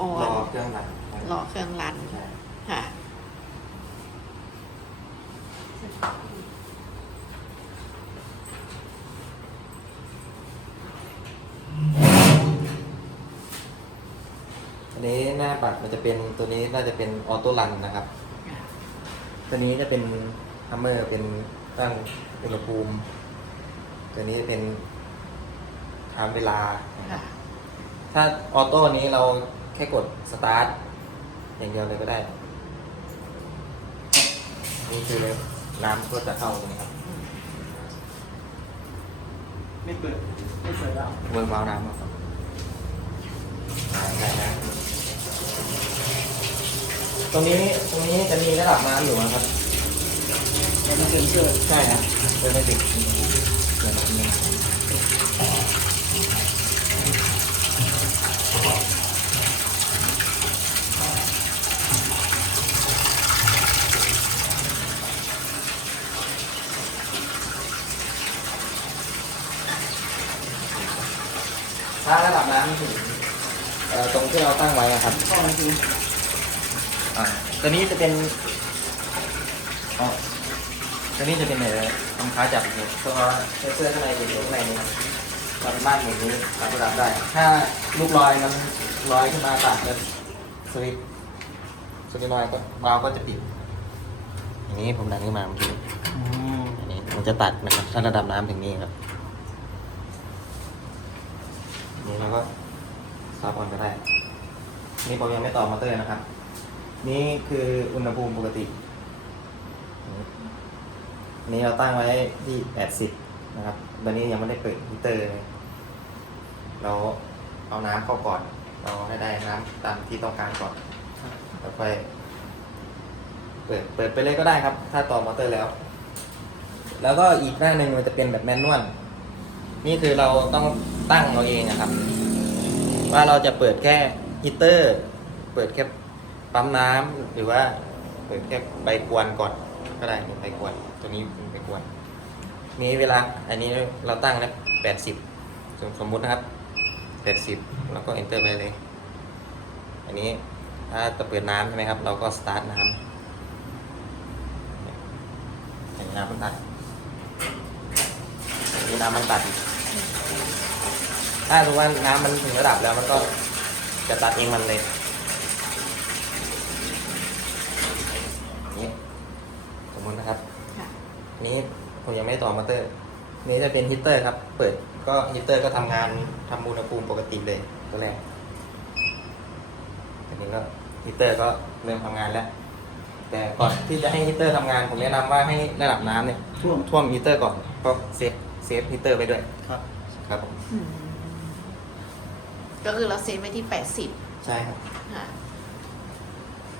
อ๋อรอเครื่องรันรอเครื่องรันใช่ค่ะอันนี้หน้าปัดมันจะเป็นตัวนี้น่าจะเป็นออโต้รันนะครับ ตัวนี้จะเป็นฮัมเมอร์เป็นตั้งอุณหภูมิ ตัวนี้เป็นทำเวลาค่ะถ้าออโต้นี้เรา แค่กดสตาร์ทอย่างเดียวเลยก็ได้นี่คือน้ำก็จะเข้าตรงนี้ครับ ไม่เปิด ไม่เปิดแล้วเวิร์กวาล์วน้ำครับได้นะตรงนี้ตรงนี้จะมีระดับน้ำอยู่นะครับแล้วมันเซ็นเซอร์ใช่ครับเดินไม่ติดเดินไม่ติด ถ้าระดับน้ำถึงเอ่อตรงที่เราตั้งไว้นะครับข้อมันคืออ่าตัวนี้จะเป็นอ๋อตัวนี้จะเป็นอะไรรองเท้าจับอยู่ตัวเสื้อข้างในอยู่ข้างในนี้ตอนบ้านอย่างนี้ปรับระดับได้ ถ้าลูกลอยมันลอยขึ้นมาตัดแล้วสวิตช์สวิตช์ลอยก็วาล์วก็จะปิดอย่างนี้ผมดันขึ้นมาเมื่อกี้อันนี้มันจะตัดนะครับถ้าระดับน้ำถึงนี้ครับอั นี้เราก็ซับออนก็ได้ นี่ผมยังไม่ต่อมอเตอร์นะครับ นี่คืออุณหภูมิปกติอันนี้เราตั้งไว้ที่ 80 นะครับ ตอนนี้ยังไม่ได้เปิดฮีเตอร์เลยเราเอาน้ำเข้าก่อน เราให้ได้น้ำตามที่ต้องการก่อน แล้วค่อยเปิด เปิดไปเลยก็ได้ครับ ถ้าต่อมอเตอร์แล้ว แล้วก็อีกหน้าหนึ่งมันจะเป็นแบบแมนนวล นี่คือเราต้อง ตั้งเราเองนะครับ ว่าเราจะเปิดแค่ฮีเตอร์ เปิดแค่ปั๊มน้ำหรือว่า เปิดแค่ใบกวนก่อนก็ได้เป็นใบกวนตัวนี้เป็นใบกวนมีเวลาอันนี้เราตั้งแล้วแปดสิบสมมุตินะครับแปดสิบแล้วก็ enter ไปเลย อันนี้ถ้าจะเปิดน้ำใช่ไหมครับ เราก็ start น้ำเห็นน้ำมันตัดนนี้น้ำมันตัดอีก ถ้ารู้ว่าน้ำมันถึงระดับแล้วมันก็จะตัดเองมันเลยนี้สมมตินะครับค่ะอันนี้ผมยังไม่ได้ต่อมอเตอร์อันนี้จะเป็นฮีตเตอร์ครับ เปิดก็ฮีตเตอร์ก็ทำงานทำอุณหภูมิปกติเลยตัวแรกอันนี้ก็ฮีตเตอร์ก็เริ่มทำงานแล้ว แต่ก่อนที่จะให้ฮีตเตอร์ทำงานผมแนะนำว่าให้ระดับน้ำเนี่ยท่วมท่วมฮีตเตอร์ก่อนก็เซฟเซฟฮีตเตอร์ไปด้วยครับ ครับผมอืม ก็คือเราเซฟไว้ที่แปดสิบใช่ครับ ค่ะ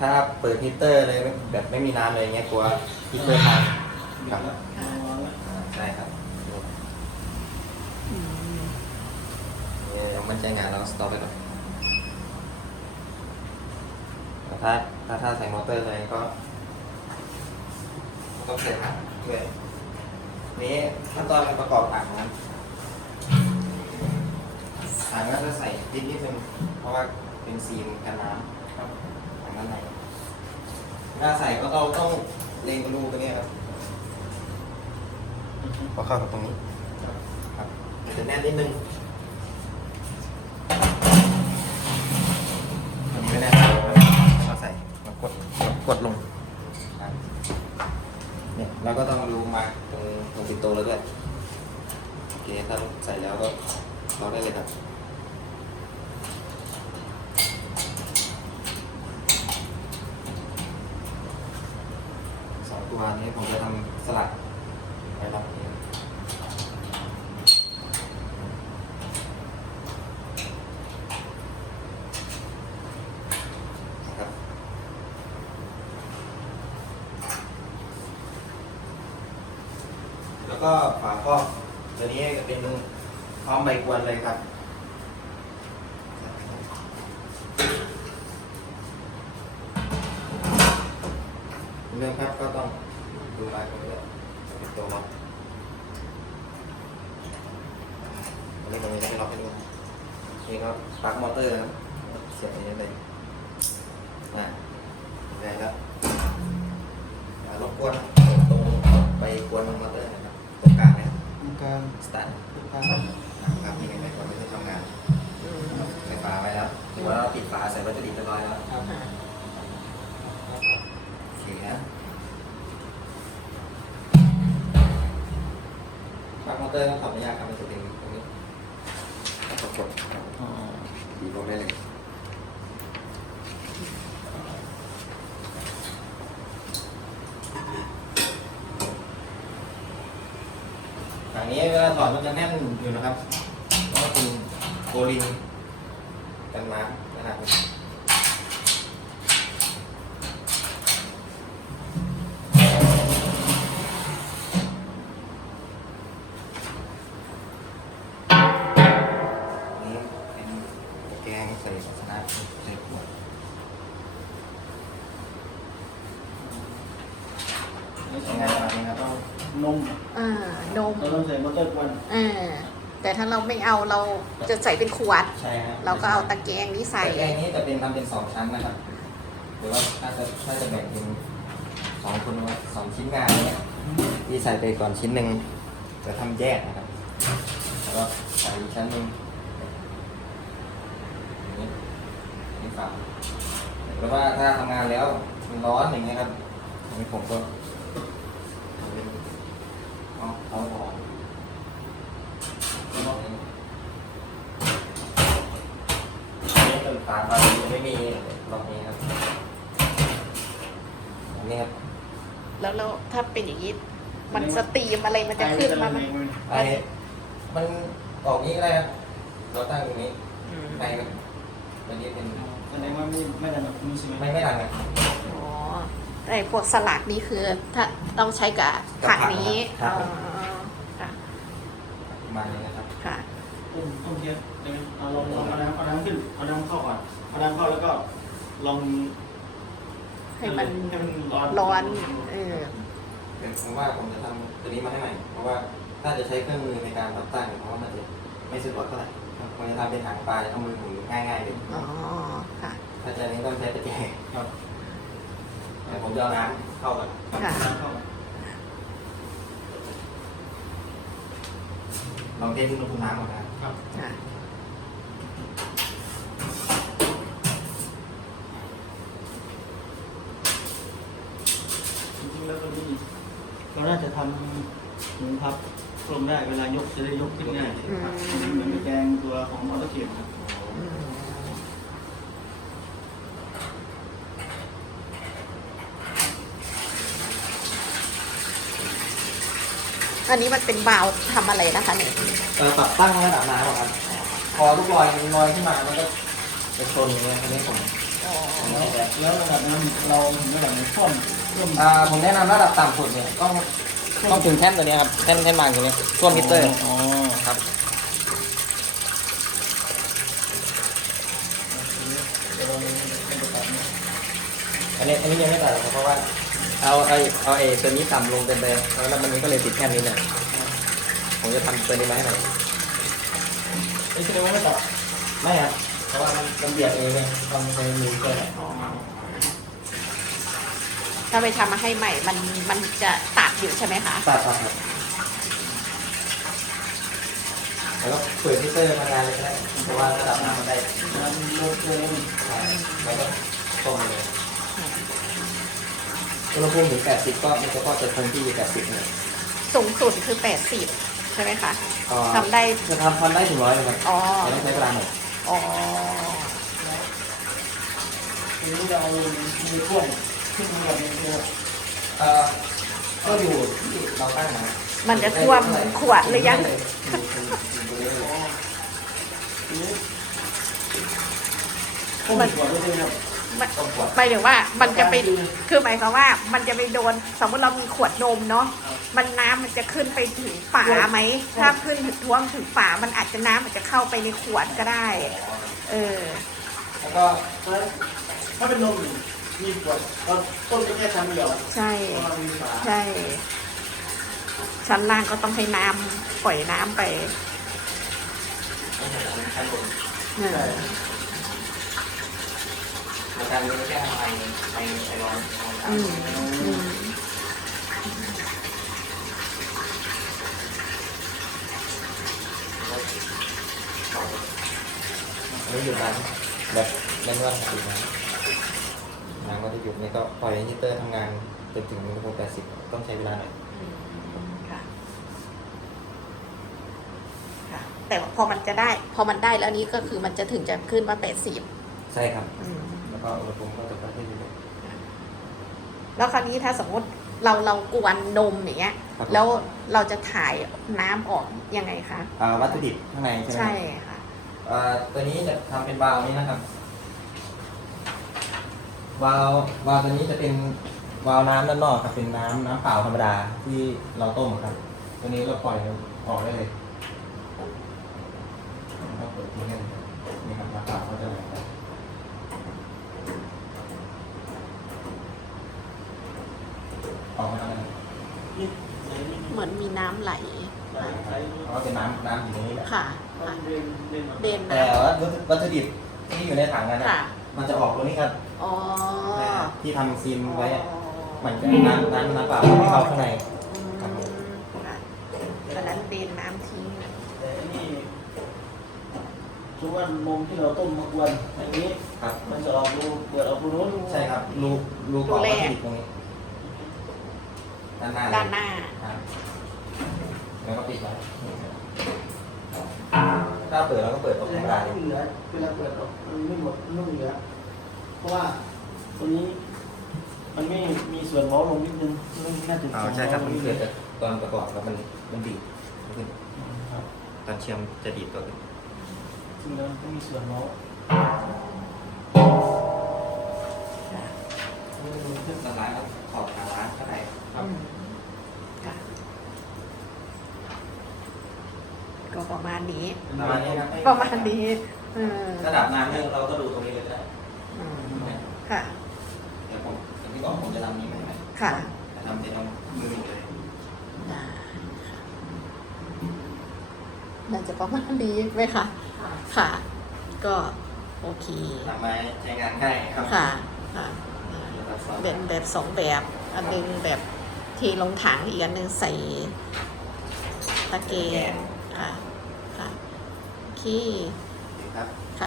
ถ้าเปิดฮีตเตอร์เลยแบบไม่มีน้ำเลยเงี้ยกลัวฮีตเตอร์พังครับอ๋ออ่าใช่ครับอืมเดี๋ยวมันใช้งานเราสต็อปไปก่อนแต่ถ้าถ้าถ้าใส่มอเตอร์เลยก็ต้องใส่ถังด้วยนี้ขั้นตอนการประกอบถังนะ ถังก็จะใส่ดินนิดนึงเพราะว่าเป็นซีนกันน้ำครับถังด้านในถ้าใส่ก็ต้องต้องเล็งรูตรงนี้ครับพอเข้ากับตรงนี้ครับมันจะแน่นนิดนึงอันนี้ไม่แน่ใจเราใส่เรากดกดลงครับเนี่ยเราก็ต้องดูมาตรงตรงปิดโตแล้วด้วยโอเคถ้าใส่แล้วก็เราได้เลยครับสองตัวนี้ผมจะทำสลัดไว้รับเองครับ แล้ว ก็ฝาครอบตัวนี้จะเป็นพร้อมใบกวนเลยครับเรื่องครับก็ต้องดูลายกันด้วยเป็นตัวล็อกอันนี้ตรงนี้จะเป็นล็อกให้ดูนะนี่ก็ปลั๊กมอเตอร์นะเสียบอย่างนี้เลยอ่าได้แล้วอ่ารบกวน กางสตาร์ทตรงกลางนะครับนี่ไงก่อนไม่ได้ทำงานใส่ฝาไว้แล้วถือว่าปิดฝาใส่วัตถุดิบเรียบร้อยแล้วครับค่ะโอเคนะปลั๊กมอเตอร์ต้องขออนุญาตครับมันจะเป็นตรงนี้กดกดครับอ๋อดีลงได้เลย ฝั่งนี้เวลาถอดมันจะแน่นอยู่นะครับเพราะว่าเป็นโกลินกันมานะครับนี่เป็นแกงใส่ภาชนะใส่ขวด นมอ่านมเราต้องใส่มอเตอร์กวนอ่าแต่ถ้าเราไม่เอาเราจะใส่เป็นขวด ใช่ครับเราก็เอาตะแกรงนี้ใส่ตะแกรงนี้จะเป็นทำเป็นสองชั้นนะครับหรือว่าถ้าจะถ้าจะแบ่งเป็นสองคนว่าสองชิ้นงานเนี่ยที่ใส่ไปก่อนชิ้นหนึ่งจะทำแยกนะครับแล้วก็ใส่อีกชั้นหนึ่งอย่างนี้นี่ฝาหรือว่าถ้าทำงานแล้วมันร้อนอย่างเงี้ยครับอันนี้ผมก็ เอาเอาออกเอาออกอย่างนี้นี่เป็นฝาบาลีไม่มีลองนี้ครับอันนี้ครับ แล้วแล้วถ้าเป็นอย่างนี้ มันสตรีมอะไรมันจะขึ้นมาไหมไอมันออกนี้ก็ได้ครับเราตั้งตรงนี้ไอืมไปครับอันนี้เป็นแสดงว่าไม่ไม่ได้แบบนี้ใช่ไหมไม่ไม่ดังครับ อ๋อแต่พวกสลัดนี่คือถ้าต้องใช้กับกับผักผักนี้ครับ อ๋อค่ะประมาณนี้นะครับค่ะต้มต้มเทียบได้ไหมเอาลองลองเอาน้ำเอาน้ำขึ้นเอาน้ำเข้าก่อนเอาน้ำเข้าแล้วก็ลองให้มันให้มันร้อนร้อนเออเป็นผมว่าผมจะทำตัวนี้มาให้ใหม่ เพราะว่าถ้าจะใช้เครื่องมือในการปรับตั้งเพราะว่ามันจะไม่สะดวกเท่าไหร่ครับผมจะทำเป็นหางปลาเอามือหมุนง่ายๆเลยอ๋อค่ะ ถ้าจะนี้ต้องใช้ตะแกรงครับแต่ผม จะเอาน้ำเข้าก่อนค่ะน้ำเข้าลองเทสอุณหภูมิน้ำก่อนนะครับครับค่ะ จริงๆแล้วตัวนี้เราน่าจะทำหมูพับกลมได้เวลายกจะได้ยกขึ้นง่ายครับเหมือนแกงตัวของมอเตอร์เกียร์ครับ อืม อันนี้มันเป็นบาวทำอะไรนะคะเนี่ยเออปรับตั้งระดับน้ำอะครับ พอลูกลอยมันลอยขึ้นมามันก็จะชนอย่างเงี้ยอันนี้ผมอ๋อผมไม่แน่ใจแล้วระดับน้ำเราถึงระดับไหนท่วมท่วมอ่าผมแนะนำระดับต่ำสุดเนี่ยต้องต้องถึงแท่นตัวเนี้ยครับแท่นแท่นบางตัวเนี้ยท่วมมิเตอร์อ๋อครับเดี๋ยวเราเป็นประกอบนี้อันนี้อันนี้ยังไม่ตัดหรอกครับเพราะว่า เอาไอเอาไอตัวนี้ต่ำลงเต็มเลยแล้วมันนี้ก็เลยติดแท่นนี้เนี่ยผมจะทำตัวนี้มาให้หน่อยไม่ใช่ว่าไม่ตัดไม่ครับเพราะว่ามันมันเบียดเองเนี่ยต้องใช้มือช่วยหน่อยอ๋อถ้าไปทำมาให้ใหม่ มันมันจะตัดอยู่ใช่ไหมคะตัดครับแล้วก็เปิดมิเตอร์มานานเลยก็ได้เพราะว่าระดับน้ำมันได้น้ำลดลงใช่แล้วก็ต้มเลย อุณหภูมิถึง 80 ก็มันจะก็จะคงที่80เนี่ยสูงสุดคือแปดสิบใช่ไหมคะเอ่อทำได้ จะทำทำได้ถึงร้อยเลยครับอ๋อ แต่ต้องใช้เวลาหน่อยอ๋อทีนี้เราเอามือท่วมขึ้นระดับนี้เลยเอ่อก็อยู่ที่เราตั้งมามันจะท่วมขวดหรือยังทีนี้ท่วมหัวด้วยเลยครับ มันต้องขวดหมายถึงว่ามันจะไปคือหมายความว่ามันจะไปโดน สมมติเรามีขวดนมเนาะมันน้ำมันจะขึ้นไปถึงฝาไหมถ้าขึ้นถึงท่วมถึงฝามันอาจจะน้ำอาจจะเข้าไปในขวดก็ได้ เออแล้วก็ถ้าเป็นนมมีขวดเราต้นก็แค่ชั้นเดียวใช่เพราะว่ามีฝาใช่ ชั้นล่างก็ต้องให้น้ำปล่อยน้ำไปต้องใช้บนเออ นี้ไม่ใช่ทำไมในในร้อนอืมอืมไม่หยุดน้ำแบบไม่นวดหยุดน้ำน้ำก็จะหยุดนี่ก็ปล่อยให้ฮีตเตอร์ทำงานจนถึงอุณหภูมิ80 ต้องใช้เวลาหน่อย ค่ะค่ะ แต่พอมันจะได้ พอมันได้แล้วนี้ก็คือมันจะถึงจะขึ้นมาแปดสิบใช่ครับแล้ว ก็อุณหภูมิก็จะค่อยๆลด แล้วคราวนี้ถ้าสมมติเราเรากวนนมอย่างเงี้ย ครับแล้วเราจะถ่ายน้ำออกยังไงคะอ่าวัตถุดิบข้างในใช่ไหมใช่ค่ะ อ่าตัวนี้จะทำเป็นวาล์วนี้นะครับ วาล์ววาล์วตัวนี้จะเป็นวาล์วน้ำด้านนอกครับเป็นน้ำน้ำเปล่าธรรมดาที่เราต้มครับ ตัวนี้เราปล่อยออกได้เลยก็เปิดทิ้งได้เลยนี่ครับน้ำเปล่าก็จะไหลไป ออกมาแล้วนะนี่ไหนนี่เหมือนมีน้ำไหลไหนไหนเพราะว่าเป็นน้ำน้ำอยู่ในนี้แหละค่ะมัค่ะนเดนเดนเด่นแต่ว่าวัตถุดิบที่อยู่ในถังนั้นนะค่ะมันจะออกตรงนี้ครับอ๋อที่ทำซีนไว้อะมันจะน้ำน้ำน้ำเปล่าไม่เข้าข้างใน อืมค่ะตอนนั้นเดนน้ำทิ้งแต่อันนี่ทุกวันนมที่เราต้มมากวนอย่างนี้ ครับ มันจะออกรูเปิดออกรูนู้นใช่ครับรูรูกรอกวัตถุดิบตรงนี้ ด้านหน้าเลยด้านหน้า ครับแล้วก็ปิดไว้ถ้าเปิดเราก็เปิดตรงธรรมดาเลยไม่เหลือเวลาเปิดออกมันไม่หมดมันต้องเหลือเพราะว่าตัวนี้ มันไม่มีส่วนเว้าลงนิดนึงไม่น่าจะอ๋อใช่ครับมันเกิดจากตอนประกอบแล้วมันมันดีดขึ้นครับตอนเชื่อมจะดีดตัวขึ้นจริงแล้วมันต้องมีส่วนเว้าขึ้นตอนร้านแล้วขอบทางร้านก็ได้ครับอืมค่ะ ก็ประมาณนี้ ประมาณนี้ครับประมาณนี้เออระดับน้ำเนี่ยเราก็ดูตรงนี้เลยได้อืมค่ะ เดี๋ยวผมอย่างที่บอกผมจะทำนี้ไม่ไหมค่ะจะทำเป็นเอามือหนึ่งเลยได้ค่ะน่าจะประมาณนี้ไหมคะ ค่ะ ก็โอเค ทำมาใช้งานง่ายครับ ค่ะ ค่ะ ระดับสองเป็นแบบสองแบบอันหนึงแบบเทลงถังอีกอันหนึงใส่ตะเกียงค่ะค่ะโอเคครับ